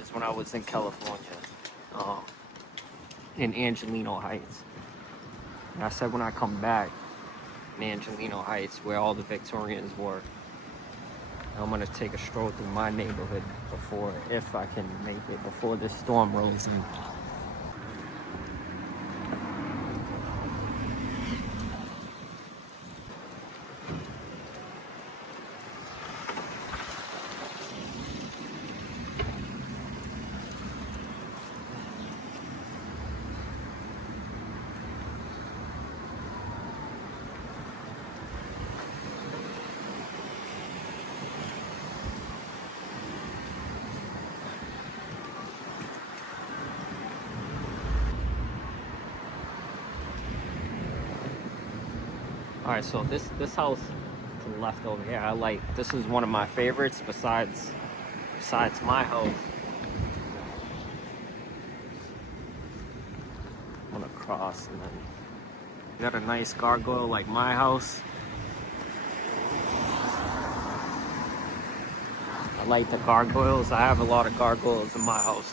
is when I was in California, um, in Angelino Heights. And I said when I come back in Angelino Heights, where all the Victorians were, I'm gonna take a stroll through my neighborhood if I can make it, before this storm rolls in. All right, so this house to the left over here, this is one of my favorites besides my house. I'm gonna cross, and then you got a nice gargoyle like my house. I like the gargoyles. I have a lot of gargoyles in my house.